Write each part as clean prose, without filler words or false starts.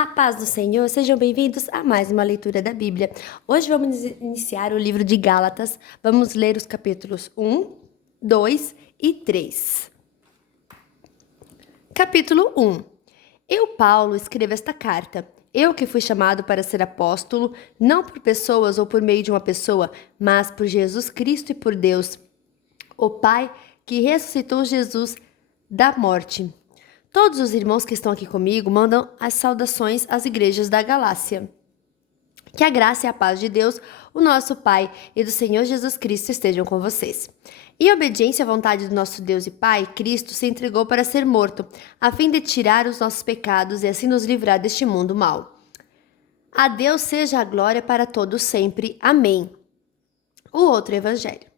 A paz do Senhor, sejam bem-vindos a mais uma leitura da Bíblia. Hoje vamos iniciar o livro de Gálatas. Vamos ler os capítulos 1, 2 e 3. Capítulo 1. Eu, Paulo, escrevo esta carta. Eu que fui chamado para ser apóstolo, não por pessoas ou por meio de uma pessoa, mas por Jesus Cristo e por Deus, o Pai que ressuscitou Jesus da morte. Todos os irmãos que estão aqui comigo mandam as saudações às igrejas da Galácia. Que a graça e a paz de Deus, o nosso Pai e do Senhor Jesus Cristo estejam com vocês. Em obediência à vontade do nosso Deus e Pai, Cristo se entregou para ser morto, a fim de tirar os nossos pecados e assim nos livrar deste mundo mau. A Deus seja a glória para todos sempre. Amém. O outro evangelho.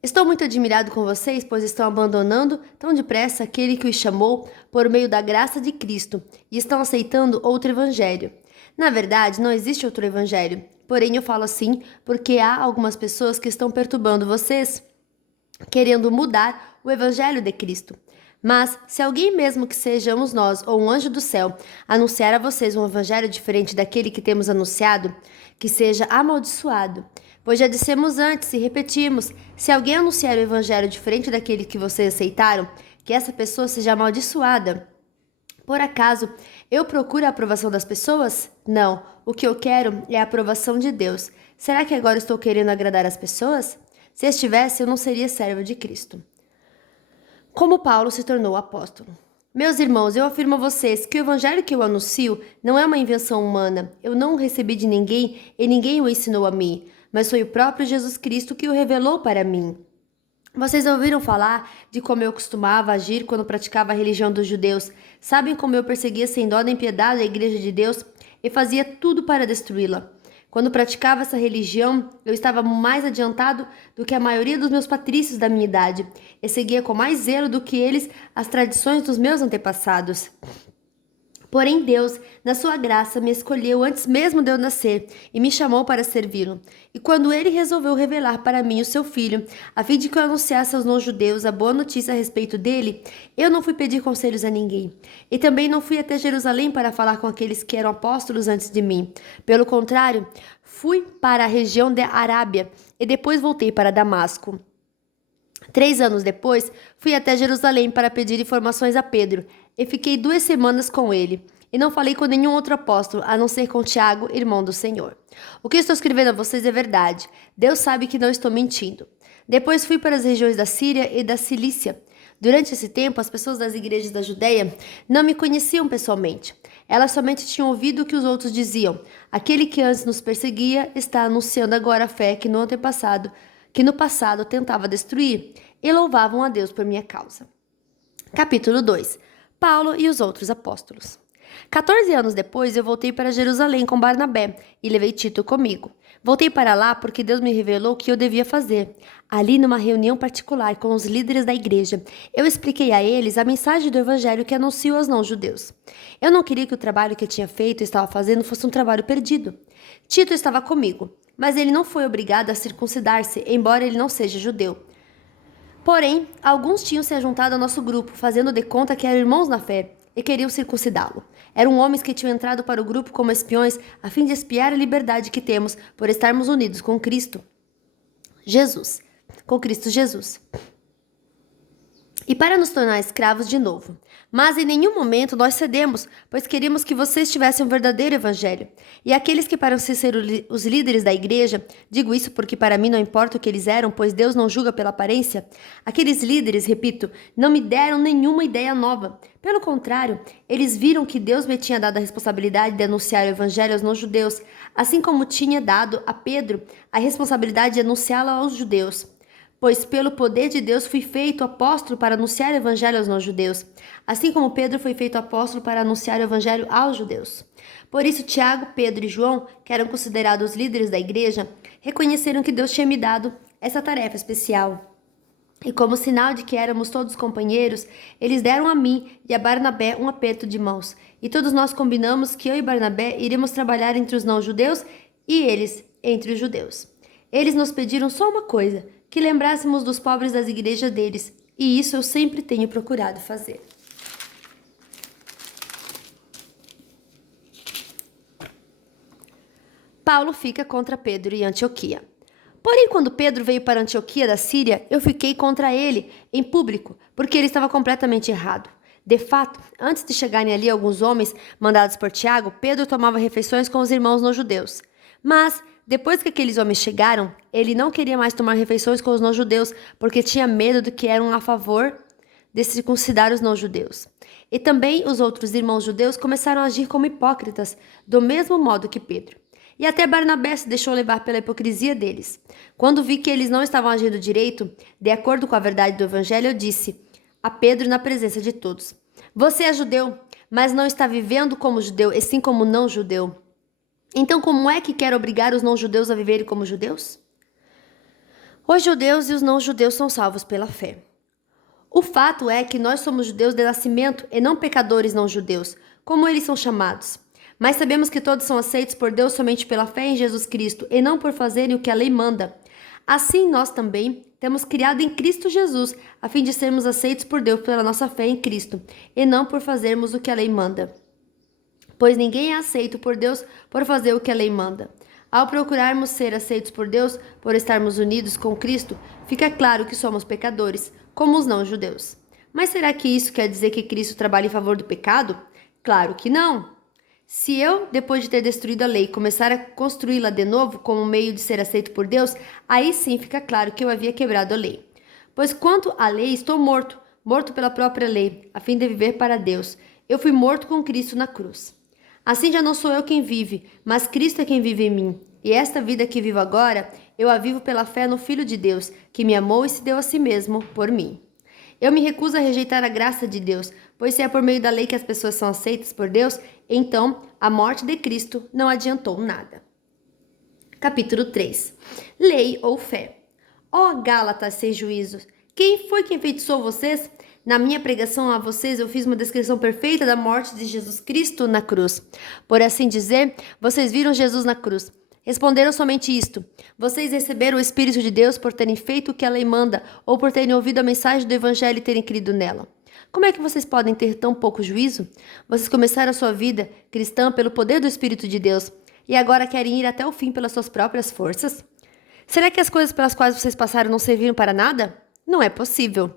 Estou muito admirado com vocês, pois estão abandonando tão depressa aquele que os chamou por meio da graça de Cristo e estão aceitando outro evangelho. Na verdade, não existe outro evangelho, porém eu falo assim porque há algumas pessoas que estão perturbando vocês, querendo mudar o evangelho de Cristo. Mas, se alguém mesmo que sejamos nós ou um anjo do céu anunciar a vocês um evangelho diferente daquele que temos anunciado, que seja amaldiçoado. Pois já dissemos antes e repetimos, se alguém anunciar o evangelho diferente daquele que vocês aceitaram, que essa pessoa seja amaldiçoada. Por acaso, eu procuro a aprovação das pessoas? Não, o que eu quero é a aprovação de Deus. Será que agora estou querendo agradar as pessoas? Se estivesse, eu não seria servo de Cristo. Como Paulo se tornou apóstolo. Meus irmãos, eu afirmo a vocês que o evangelho que eu anuncio não é uma invenção humana. Eu não o recebi de ninguém e ninguém o ensinou a mim, mas foi o próprio Jesus Cristo que o revelou para mim. Vocês ouviram falar de como eu costumava agir quando praticava a religião dos judeus? Sabem como eu perseguia sem dó nem piedade a igreja de Deus e fazia tudo para destruí-la? Quando praticava essa religião, eu estava mais adiantado do que a maioria dos meus patrícios da minha idade e seguia com mais zelo do que eles as tradições dos meus antepassados. Porém, Deus, na sua graça, me escolheu antes mesmo de eu nascer e me chamou para servi-lo. E quando ele resolveu revelar para mim o seu filho, a fim de que eu anunciasse aos não-judeus a boa notícia a respeito dele, eu não fui pedir conselhos a ninguém. E também não fui até Jerusalém para falar com aqueles que eram apóstolos antes de mim. Pelo contrário, fui para a região da Arábia e depois voltei para Damasco. 3 anos depois, fui até Jerusalém para pedir informações a Pedro, e fiquei 2 semanas com ele, e não falei com nenhum outro apóstolo, a não ser com Tiago, irmão do Senhor. O que estou escrevendo a vocês é verdade. Deus sabe que não estou mentindo. Depois fui para as regiões da Síria e da Cilícia. Durante esse tempo, as pessoas das igrejas da Judeia não me conheciam pessoalmente. Elas somente tinham ouvido o que os outros diziam. Aquele que antes nos perseguia está anunciando agora a fé que no passado tentava destruir, e louvavam a Deus por minha causa. Capítulo 2. Paulo e os outros apóstolos. 14 anos depois, eu voltei para Jerusalém com Barnabé e levei Tito comigo. Voltei para lá porque Deus me revelou o que eu devia fazer. Ali, numa reunião particular com os líderes da igreja, eu expliquei a eles a mensagem do evangelho que anuncio aos não-judeus. Eu não queria que o trabalho que eu tinha feito e estava fazendo fosse um trabalho perdido. Tito estava comigo, mas ele não foi obrigado a circuncidar-se, embora ele não seja judeu. Porém, alguns tinham se juntado ao nosso grupo, fazendo de conta que eram irmãos na fé, e queriam circuncidá-lo. Eram homens que tinham entrado para o grupo como espiões, a fim de espiar a liberdade que temos por estarmos unidos com Cristo Jesus. E para nos tornar escravos de novo. Mas em nenhum momento nós cedemos, pois queríamos que vocês tivessem um verdadeiro evangelho. E aqueles que parecem ser os líderes da igreja, digo isso porque para mim não importa o que eles eram, pois Deus não julga pela aparência, aqueles líderes, repito, não me deram nenhuma ideia nova. Pelo contrário, eles viram que Deus me tinha dado a responsabilidade de anunciar o evangelho aos não-judeus, assim como tinha dado a Pedro a responsabilidade de anunciá-lo aos judeus. Pois pelo poder de Deus fui feito apóstolo para anunciar o evangelho aos não-judeus, assim como Pedro foi feito apóstolo para anunciar o evangelho aos judeus. Por isso Tiago, Pedro e João, que eram considerados líderes da igreja, reconheceram que Deus tinha me dado essa tarefa especial. E como sinal de que éramos todos companheiros, eles deram a mim e a Barnabé um aperto de mãos. E todos nós combinamos que eu e Barnabé iríamos trabalhar entre os não-judeus e eles entre os judeus. Eles nos pediram só uma coisa, que lembrássemos dos pobres das igrejas deles, e isso eu sempre tenho procurado fazer. Paulo fica contra Pedro em Antioquia. Porém, quando Pedro veio para Antioquia da Síria, eu fiquei contra ele em público, porque ele estava completamente errado. De fato, antes de chegarem ali alguns homens mandados por Tiago, Pedro tomava refeições com os irmãos não judeus. Mas, depois que aqueles homens chegaram, ele não queria mais tomar refeições com os não judeus, porque tinha medo do que eram a favor de circuncidar os não judeus. E também os outros irmãos judeus começaram a agir como hipócritas, do mesmo modo que Pedro. E até Barnabé se deixou levar pela hipocrisia deles. Quando vi que eles não estavam agindo direito, de acordo com a verdade do evangelho, eu disse a Pedro na presença de todos: você é judeu, mas não está vivendo como judeu, e sim como não judeu. Então como é que quer obrigar os não judeus a viverem como judeus? Os judeus e os não judeus são salvos pela fé. O fato é que nós somos judeus de nascimento e não pecadores não judeus, como eles são chamados. Mas sabemos que todos são aceitos por Deus somente pela fé em Jesus Cristo e não por fazerem o que a lei manda. Assim nós também temos criado em Cristo Jesus, a fim de sermos aceitos por Deus pela nossa fé em Cristo, e não por fazermos o que a lei manda. Pois ninguém é aceito por Deus por fazer o que a lei manda. Ao procurarmos ser aceitos por Deus, por estarmos unidos com Cristo, fica claro que somos pecadores, como os não-judeus. Mas será que isso quer dizer que Cristo trabalha em favor do pecado? Claro que não! Se eu, depois de ter destruído a lei, começar a construí-la de novo como meio de ser aceito por Deus, aí sim fica claro que eu havia quebrado a lei. Pois quanto à lei, estou morto, morto pela própria lei, a fim de viver para Deus. Eu fui morto com Cristo na cruz. Assim já não sou eu quem vive, mas Cristo é quem vive em mim. E esta vida que vivo agora, eu a vivo pela fé no Filho de Deus, que me amou e se deu a si mesmo por mim. Eu me recuso a rejeitar a graça de Deus, pois se é por meio da lei que as pessoas são aceitas por Deus, então a morte de Cristo não adiantou nada. Capítulo 3. Lei ou fé? Ó Gálatas sem juízos, quem foi que enfeitiçou vocês? Na minha pregação a vocês eu fiz uma descrição perfeita da morte de Jesus Cristo na cruz. Por assim dizer, vocês viram Jesus na cruz. Responderam somente isto: vocês receberam o Espírito de Deus por terem feito o que a lei manda ou por terem ouvido a mensagem do Evangelho e terem crido nela. Como é que vocês podem ter tão pouco juízo? Vocês começaram a sua vida cristã pelo poder do Espírito de Deus e agora querem ir até o fim pelas suas próprias forças? Será que as coisas pelas quais vocês passaram não serviram para nada? Não é possível.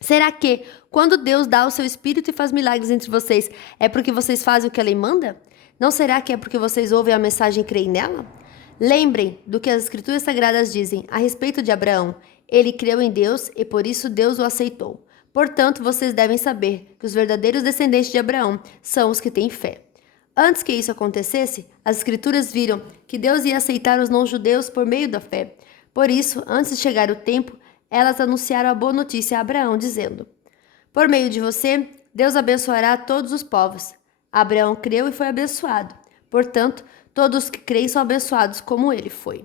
Será que, quando Deus dá o seu Espírito e faz milagres entre vocês, é porque vocês fazem o que a lei manda? Não será que é porque vocês ouvem a mensagem e creem nela? Lembrem do que as Escrituras Sagradas dizem a respeito de Abraão. Ele creu em Deus e por isso Deus o aceitou. Portanto, vocês devem saber que os verdadeiros descendentes de Abraão são os que têm fé. Antes que isso acontecesse, as Escrituras viram que Deus ia aceitar os não-judeus por meio da fé. Por isso, antes de chegar o tempo, elas anunciaram a boa notícia a Abraão, dizendo: por meio de você, Deus abençoará todos os povos. Abraão creu e foi abençoado. Portanto, todos que creem são abençoados como ele foi.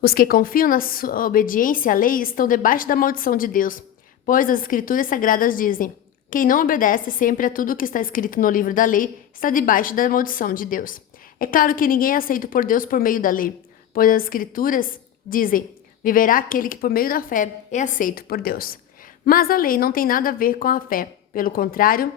Os que confiam na sua obediência à lei estão debaixo da maldição de Deus, pois as Escrituras Sagradas dizem: quem não obedece sempre a tudo o que está escrito no livro da lei está debaixo da maldição de Deus. É claro que ninguém é aceito por Deus por meio da lei, pois as Escrituras dizem: viverá aquele que por meio da fé é aceito por Deus. Mas a lei não tem nada a ver com a fé. Pelo contrário,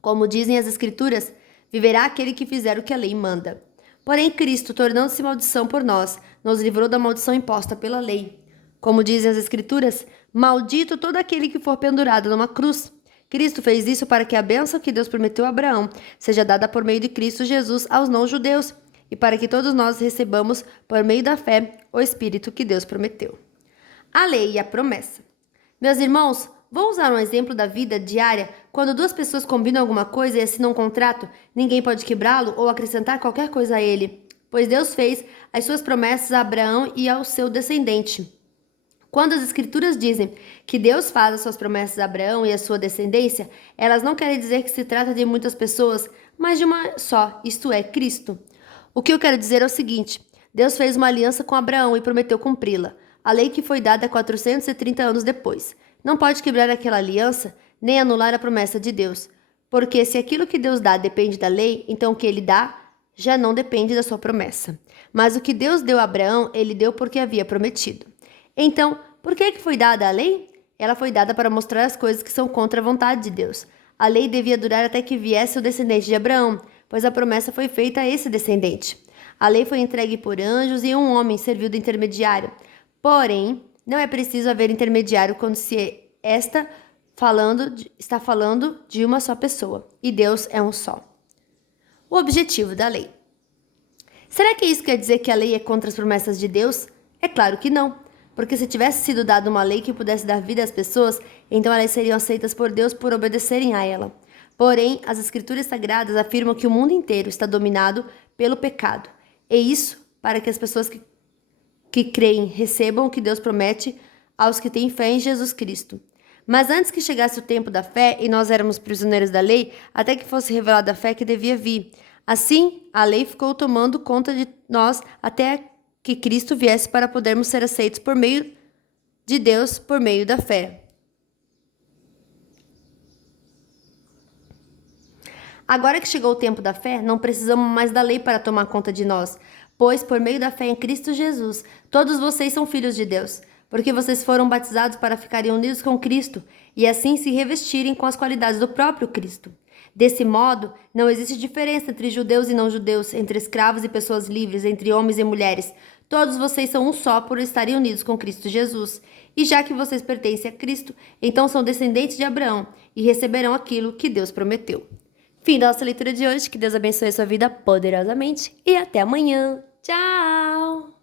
como dizem as Escrituras, viverá aquele que fizer o que a lei manda. Porém, Cristo, tornando-se maldição por nós, nos livrou da maldição imposta pela lei. Como dizem as Escrituras, maldito todo aquele que for pendurado numa cruz. Cristo fez isso para que a bênção que Deus prometeu a Abraão seja dada por meio de Cristo Jesus aos não-judeus, e para que todos nós recebamos, por meio da fé, o Espírito que Deus prometeu. A lei e a promessa. Meus irmãos, vou usar um exemplo da vida diária. Quando duas pessoas combinam alguma coisa e assinam um contrato, ninguém pode quebrá-lo ou acrescentar qualquer coisa a ele, pois Deus fez as suas promessas a Abraão e ao seu descendente. Quando as Escrituras dizem que Deus faz as suas promessas a Abraão e a sua descendência, elas não querem dizer que se trata de muitas pessoas, mas de uma só, isto é, Cristo. O que eu quero dizer é o seguinte: Deus fez uma aliança com Abraão e prometeu cumpri-la. A lei que foi dada 430 anos depois. Não pode quebrar aquela aliança, nem anular a promessa de Deus. Porque se aquilo que Deus dá depende da lei, então o que ele dá já não depende da sua promessa. Mas o que Deus deu a Abraão, ele deu porque havia prometido. Então, por que foi dada a lei? Ela foi dada para mostrar as coisas que são contra a vontade de Deus. A lei devia durar até que viesse o descendente de Abraão, pois a promessa foi feita a esse descendente. A lei foi entregue por anjos e um homem serviu de intermediário. Porém, não é preciso haver intermediário quando está falando de uma só pessoa, e Deus é um só. O objetivo da lei. Será que isso quer dizer que a lei é contra as promessas de Deus? É claro que não, porque se tivesse sido dada uma lei que pudesse dar vida às pessoas, então elas seriam aceitas por Deus por obedecerem a ela. Porém, as Escrituras Sagradas afirmam que o mundo inteiro está dominado pelo pecado. E isso para que as pessoas que creem recebam o que Deus promete aos que têm fé em Jesus Cristo. Mas antes que chegasse o tempo da fé e nós éramos prisioneiros da lei, até que fosse revelada a fé que devia vir. Assim, a lei ficou tomando conta de nós até que Cristo viesse para podermos ser aceitos por meio de Deus por meio da fé. Agora que chegou o tempo da fé, não precisamos mais da lei para tomar conta de nós, pois por meio da fé em Cristo Jesus, todos vocês são filhos de Deus, porque vocês foram batizados para ficarem unidos com Cristo e assim se revestirem com as qualidades do próprio Cristo. Desse modo, não existe diferença entre judeus e não-judeus, entre escravos e pessoas livres, entre homens e mulheres. Todos vocês são um só por estarem unidos com Cristo Jesus. E já que vocês pertencem a Cristo, então são descendentes de Abraão e receberão aquilo que Deus prometeu. Fim da nossa leitura de hoje. Que Deus abençoe a sua vida poderosamente e até amanhã. Tchau!